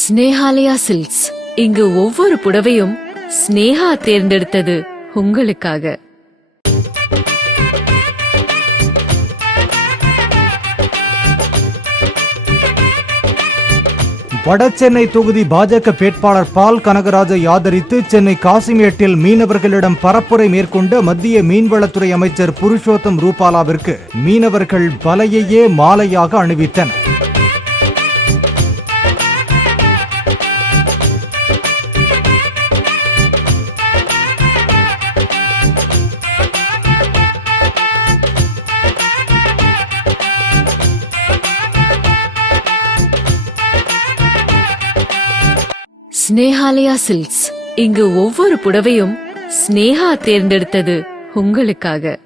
Snehalaya silks. இங்கு ஒவ்வொரு புடவையும் ஸ்னேஹா தேர்ந்தெடுத்தது உங்களுக்காக. வடசென்னை தொகுதி பாஜக வேட்பாளர் பால் கனகராஜை ஆதரித்து சென்னை காசிமேட்டில் மீனவர்களிடம் பரப்புரை மேற்கொண்ட மத்திய மீன்வளத்துறை அமைச்சர் புருஷோத்தம் ரூபாலாவிற்கு மீனவர்கள் வலையையே மாலையாக அணிவித்தனர். ஸ்னேஹாலயா சில்க்ஸ். இங்கு ஒவ்வொரு புடவையும் ஸ்னேஹா தேர்ந்தெடுத்தது உங்களுக்காக.